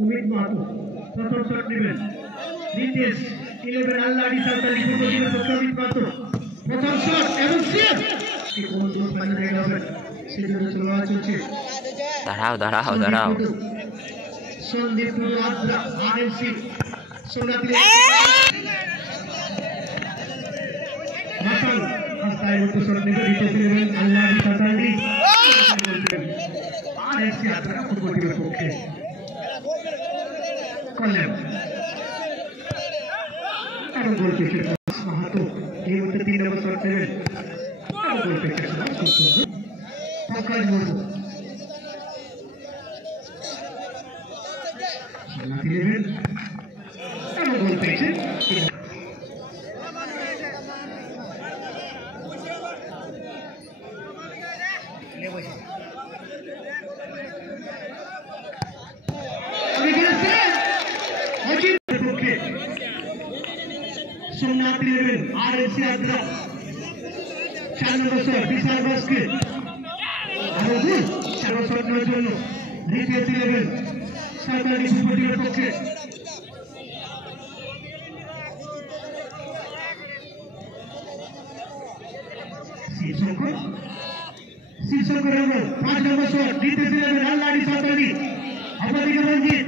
उम्मीद मातो प्रथम शॉट नेবেন रितेश 11 আল্লাহদি সাঁওতালি ফুটবলের প্রথমিত মাতো প্রথম শট এবং সেভ কি কোন দূর পানি দিয়ে যাবে সেজন্য চলা চলছে দাঁড়াও সন্দীপ টুডু আদ্রা আরএসি সোনাতি হাসান হাসাই মতো শট নেবে রিতেশ 11 আল্লাহদি সাঁওতালি আরএসি আদ্রা ফুটবলের পক্ষে কলেম আর গোল পেছে মাহাতো এই মধ্যে 3 নম্বর শট নেবেন আর গোল পেছে প্রকাশ মুর্মু নাতি নেবেন আর গোল পেছে सोमनाथ 11 आरएससी आद्रा 4 নম্বর শট বিশাল বাসকে আর গোল 4 শট নেওয়ার জন্য রিতেশ 11 সাঁওতালি ফুটবলের পক্ষে শিবশঙ্কর 5 নম্বর শট রিতেশ 11 আল্লাহদি সাঁওতালি অপরদিকে রঞ্জিত